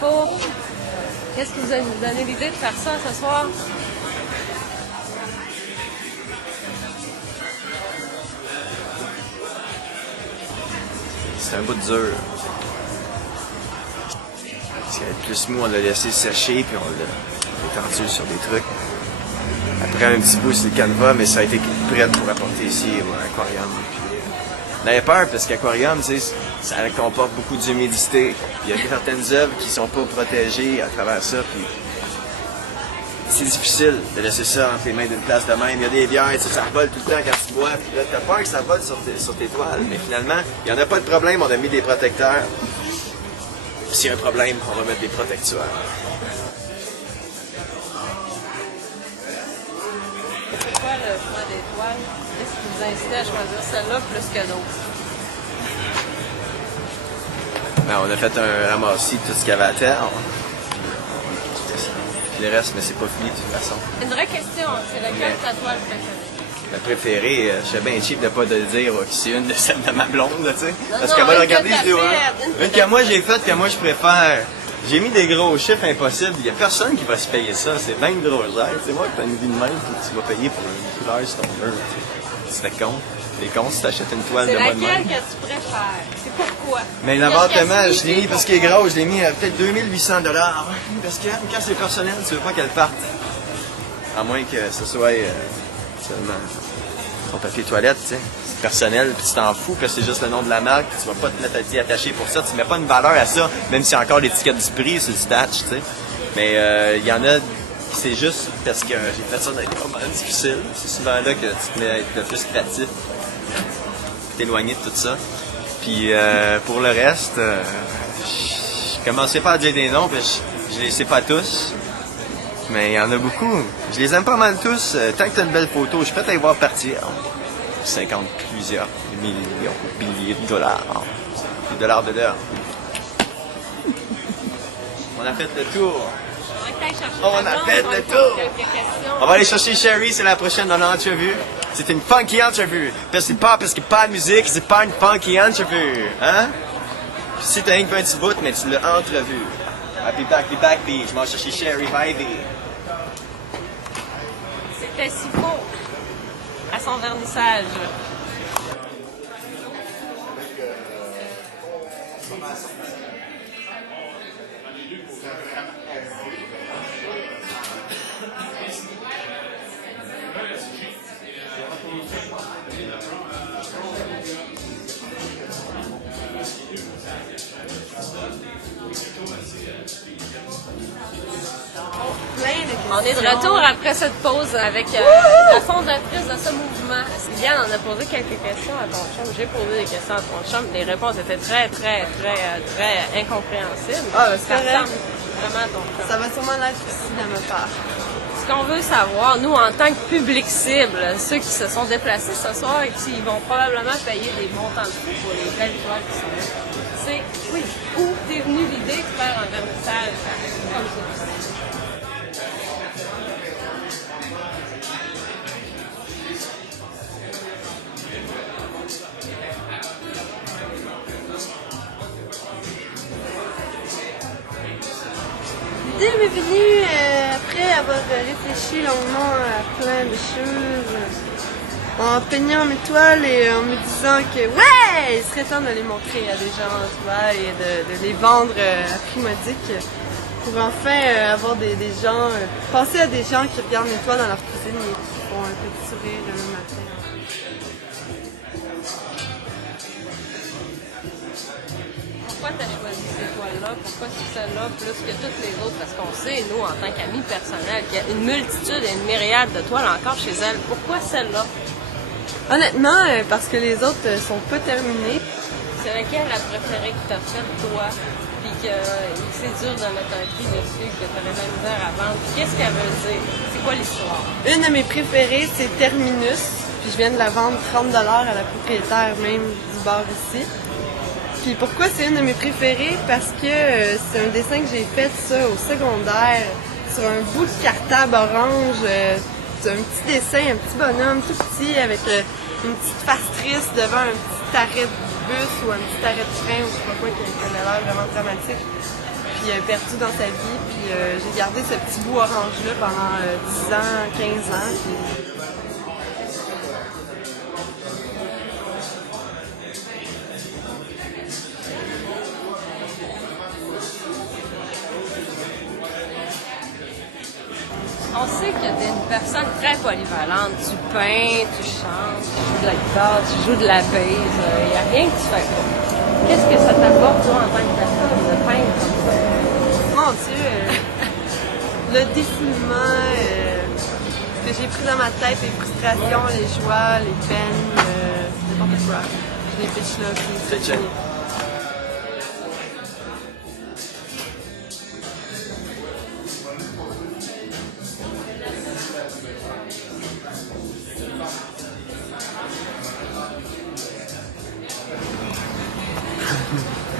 pas. Qu'est-ce qui vous a donné l'idée de faire ça ce soir? C'est un bout de dur. Parce qu'elle est plus mou, on l'a laissé sécher, puis on l'a étendu sur des trucs. Après un petit bout sur le canevas, mais ça a été prêt pour apporter ici à l'aquarium. On avait peur parce qu'aquarium, tu sais, ça comporte beaucoup d'humidité. Il y a certaines œuvres qui sont pas protégées à travers ça, puis c'est difficile de laisser ça entre les mains d'une place de même. Il y a des bières, tu sais, ça vole tout le temps quand tu bois, puis là, t'as peur que ça vole sur tes toiles. Mais finalement, il n'y en a pas de problème, on a mis des protecteurs. Puis s'il y a un problème, on va mettre des protecteurs. Pourquoi le choix des toiles? Qu'est-ce qui vous a incité à choisir celle-là plus que d'autres? Ben, on a fait un ramassis de tout ce qu'il y avait à terre. Puis le reste, mais c'est pas fini de toute façon. Une vraie question, c'est laquelle ta toile préférée? Ma préférée, je suis bien cheap de pas de dire que c'est une de celles de ma blonde, là, tu sais. Parce non, qu'elle va une regarder que les vidéos. t'as Une que moi j'ai faite, que moi je préfère. J'ai mis des gros chiffres impossibles. Il y a personne qui va se payer ça. C'est bien drôle. C'est moi que t'as une vie de même que tu vas payer pour une couleur sur ton mur. Tu te fais con. T'es con si t'achètes une toile de C'est moi de laquelle même. que tu préfères? C'est pourquoi? Mais l'avortement, je l'ai mis parce qu'il est gros. Je l'ai mis à peut-être 2800 $. Parce que quand c'est personnel, tu veux pas qu'elle parte. À moins que ce soit seulement ton papier toilette, tu sais. C'est personnel, puis tu t'en fous, parce que c'est juste le nom de la marque, puis tu vas pas te mettre à t'y attacher pour ça. Tu mets pas une valeur à ça, même s'il y a encore l'étiquette du prix sur le statch, tu sais. Mais il y en a, c'est juste parce que j'ai fait ça dans des moments difficiles. C'est souvent là que tu te mets à être le plus créatif, t'éloigner de tout ça. Puis pour le reste, je commençais pas à dire des noms, puis je les sais pas tous. Mais il y en a beaucoup. Je les aime pas mal tous. Tant que t'as une belle photo, je suis prêt à y voir partir. 50 plusieurs millions, milliers de dollars. Des dollars de l'heure. On a fait le tour. On a fait le tour. On va aller chercher Sherry, c'est la prochaine dans l'entrevue. C'est une funky entrevue. Parce qu'il n'y a pas de musique, c'est pas une funky entrevue. Hein? Puis si t'as un petit bout, mais tu l'as entrevue. I'll be back, B. Je m'en chercher Sherry, bye, B. C'était si faux à son vernissage. On est de retour après cette pause avec la fondatrice de ce mouvement. Sylviane, on a posé quelques questions à ton chum. J'ai posé des questions à ton chum. Les réponses étaient très incompréhensibles. Ah, c'est ça vrai. ressemble vraiment à ton chum. Ça va sûrement l'être aussi de ma part. Ce qu'on veut savoir, nous, en tant que public cible, ceux qui se sont déplacés ce soir et qui vont probablement payer des montants de fou pour les belles toiles qui sont là, c'est où t'es venu l'idée de faire un vernissage comme ça? L'idée m'est venue après avoir réfléchi longuement à plein de choses, en peignant mes toiles et en me disant que ouais, il serait temps de les montrer à des gens, tu vois, et de les vendre à prix modique pour enfin avoir des gens, penser à des gens qui regardent mes toiles dans leur cuisine et qui font un petit sourire le matin. Pourquoi tu as choisi ces toiles-là? Pourquoi c'est celle-là plus que toutes les autres? Parce qu'on sait, nous, en tant qu'amis personnels, qu'il y a une multitude et une myriade de toiles encore chez elle. Pourquoi celle-là? Honnêtement, parce que les autres sont pas terminées. C'est laquelle la préférée que tu as faite, toi? Puis que c'est dur de mettre un prix dessus, que tu aurais de la misère à vendre. Puis qu'est-ce qu'elle veut dire? C'est quoi l'histoire? Une de mes préférées, c'est Terminus. Puis je viens de la vendre 30 $ à la propriétaire même du bar ici. Puis pourquoi c'est une de mes préférées? Parce que c'est un dessin que j'ai fait ça au secondaire sur un bout de cartable orange. C'est un petit dessin, un petit bonhomme tout petit avec une petite face triste devant un petit arrêt de bus ou un petit arrêt de train ou je sais pas quoi qui a l'air vraiment dramatique. puis perdu dans sa vie. Puis j'ai gardé ce petit bout orange-là pendant 10 ans, 15 ans. Puis... On sait que tu es une personne très polyvalente. Tu peins, tu chantes, tu joues de la guitare, tu joues de la bass. Il n'y a rien que tu fais pas. Qu'est-ce que ça t'apporte, toi, en tant que personne, de peindre comme ça? Mon Dieu! Le défoulement, ce que j'ai pris dans ma tête, les frustrations, les joies, les peines, n'importe quoi. Je les pitch là, puis c'est fini.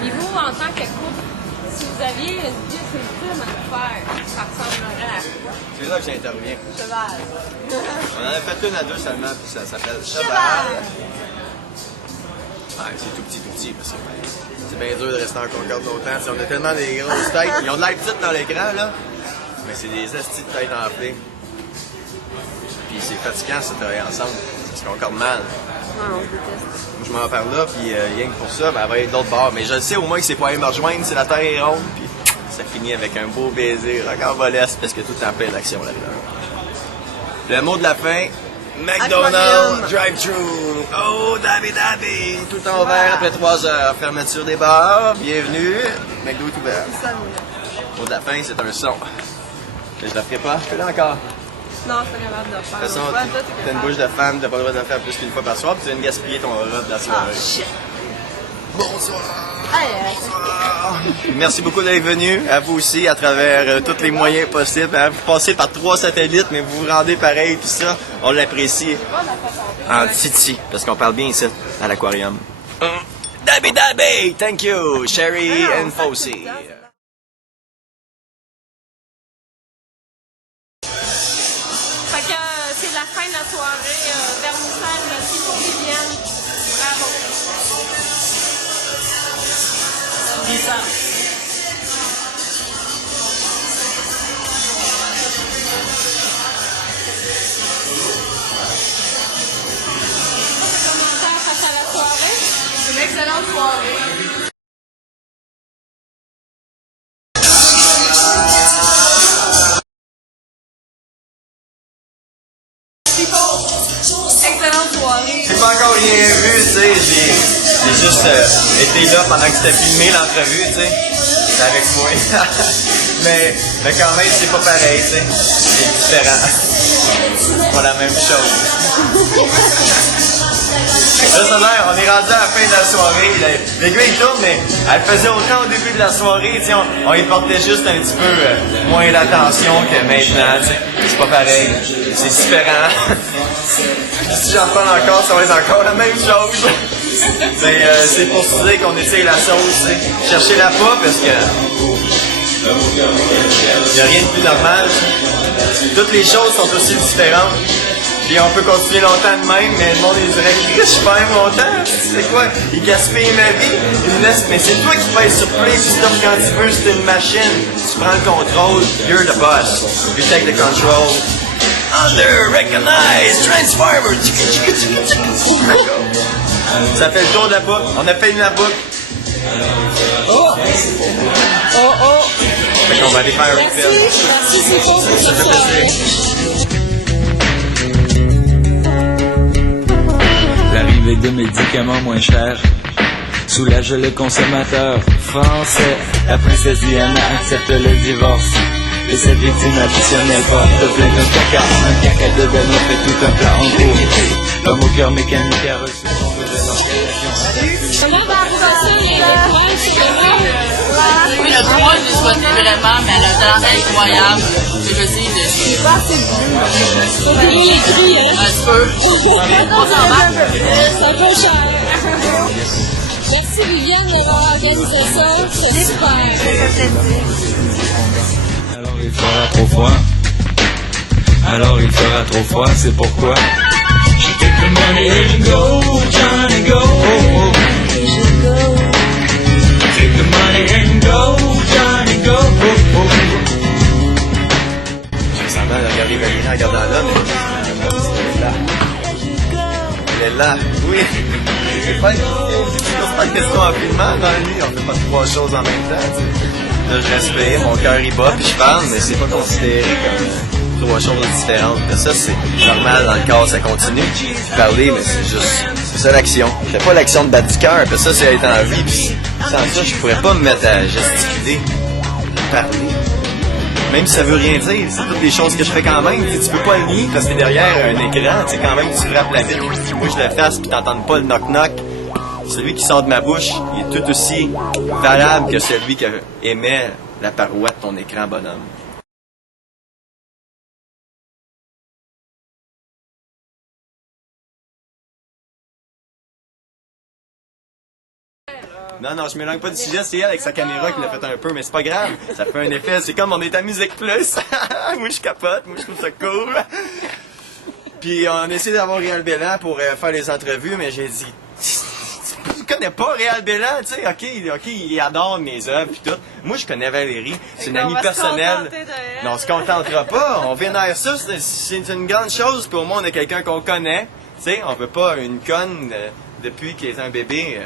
Et vous, en tant que couple, si vous aviez une pièce ultime à faire, ça ressemblerait à quoi? C'est là que j'interviens. Cheval. On en a fait une à deux seulement, puis ça s'appelle Cheval. Ouais, c'est tout petit, parce que c'est bien dur de rester en concorde longtemps. On a tellement des grosses têtes. Ils ont de l'air petites dans l'écran, là, mais c'est des astis de têtes enflées. Puis c'est fatigant, ça, travailler ensemble. Ça se concorde mal. Non, on se déteste. Moi, je m'en parle là, puis rien que pour ça, ben, elle va être d'autres bords. Mais je le sais au moins que c'est pas aller me rejoindre, c'est la terre est ronde, puis ça finit avec un beau baiser rocambolesque, parce que tout en plein d'action là-dedans. Le mot de la fin, McDonald's drive-thru. Oh, Dabby Dabby! Tout en vert après 3 heures. Fermeture des bars. Bienvenue. McDo est ouvert. Ça, Le mot de la fin, c'est un son. Mais je la ferai pas. Je fais là encore. non, c'est capable de le faire. De toute façon, Ouais, toi, t'es t'as une capable. bouche de femme, t'as pas le droit de le faire plus qu'une fois par soir, puis tu viens de gaspiller ton repas de la Ah, soirée. shit! Bonsoir! Hey, Merci beaucoup d'être venu, à vous aussi, à travers tous les moyens possibles. Hein. Vous passez par 3 satellites, mais vous vous rendez pareil, puis ça, on l'apprécie. En Titi, parce qu'on parle bien ici, à l'aquarium. Dabby Dabby! Thank you, Sherry and Fossey. Fait que c'est la fin de la soirée. Vernissage, merci pour Viviane. Bravo. Commentaire face à la soirée. c'est une excellente soirée. Excellente soirée. J'ai pas encore rien vu, tu sais, j'ai juste été là pendant que c'était filmé l'entrevue, tu sais, c'est avec moi. mais quand même, c'est pas pareil, tu sais, c'est différent. C'est pas la même chose. Là, ça a l'air, on est rendu à la fin de la soirée. Le gars, il tourne, mais elle faisait autant au début de la soirée, tu sais, on y portait juste un petit peu moins d'attention que maintenant, tu sais. C'est pas pareil, c'est différent. Si j'en parle encore, ça va être encore la même chose. Mais c'est pour se dire qu'on essaye la sauce, tu sais. Cherchez-la pas parce que il n'y a rien de plus normal. Toutes les choses sont aussi différentes. Puis on peut continuer longtemps de même, mais le monde il dirait « Chris, je perds mon temps, c'est quoi? Il gaspille ma vie. » Mais c'est toi qui pèses sur play, puis stop quand tu veux, c'est une machine. Tu prends le contrôle, you're the boss. You take the control. Under, recognize, transformer. Ça fait le tour de la boucle. On a fait la boucle. Oh! Oh oh! Fait qu'on va aller faire un refill. Merci, c'est bon pour Ça cette fait soirée. plaisir. L'arrivée de médicaments moins chers soulage le consommateur français. La princesse Diana accepte le divorce et cette victime additionnelle porte plainte un caca de Benoît fait tout un plat en cours. L'homme au cœur mécanique a reçu son peu de l'organisation. Comment va vous passer les étoiles sur le mur? Oui, le 3, je l'ai souhaité vraiment, mais elle a un talent incroyable. Je veux dire, C'est pas assez bleu. Faut qu'il y ait écrit, hein? un petit peu. On s'en va. C'est un peu cher. Merci Viviane d'avoir organisé ça. C'est super. Alors il fera trop froid. Alors il fera trop froid, c'est pourquoi je take the money and go, Johnny go. Take the money and go, Johnny go. est là. Oui. C'est pas une question rapidement dans la vie. On fait pas trois choses en même temps. T'sais. Là, je respire, mon cœur il bat, puis je parle, mais c'est pas considéré comme trois choses différentes. Mais ça, c'est normal dans le corps, ça continue. Puis parler, mais c'est ça l'action. C'est pas l'action de battre du cœur, puis ça, c'est être en vie. Puis sans ça, je pourrais pas me mettre à gesticuler, parler. Même si ça veut rien dire, c'est toutes des choses que je fais quand même. T'sais, tu peux pas le nier parce que t'es derrière un écran. Tu sais, quand même, tu frappes la vitre, tu bouges la face, puis t'entends pas le knock-knock. Celui qui sort de ma bouche, il est tout aussi valable que celui qui émet la paroi de ton écran, bonhomme. Non, je m'éloigne pas du sujet, c'est elle avec sa caméra qui l'a fait un peu, mais c'est pas grave, ça fait un effet, c'est comme on est à Musique Plus. Moi je capote, moi je trouve ça cool. Puis on essaie d'avoir Réal Bélan pour faire les entrevues, mais j'ai dit, tu connais pas Réal Bélan, tu sais, ok, il adore mes œuvres pis tout. Moi je connais Valérie, c'est une amie personnelle. Non, on se contentera pas, on vénère ça, c'est une grande chose, puis au moins on a quelqu'un qu'on connaît, tu sais, on veut pas une conne depuis qu'elle est un bébé.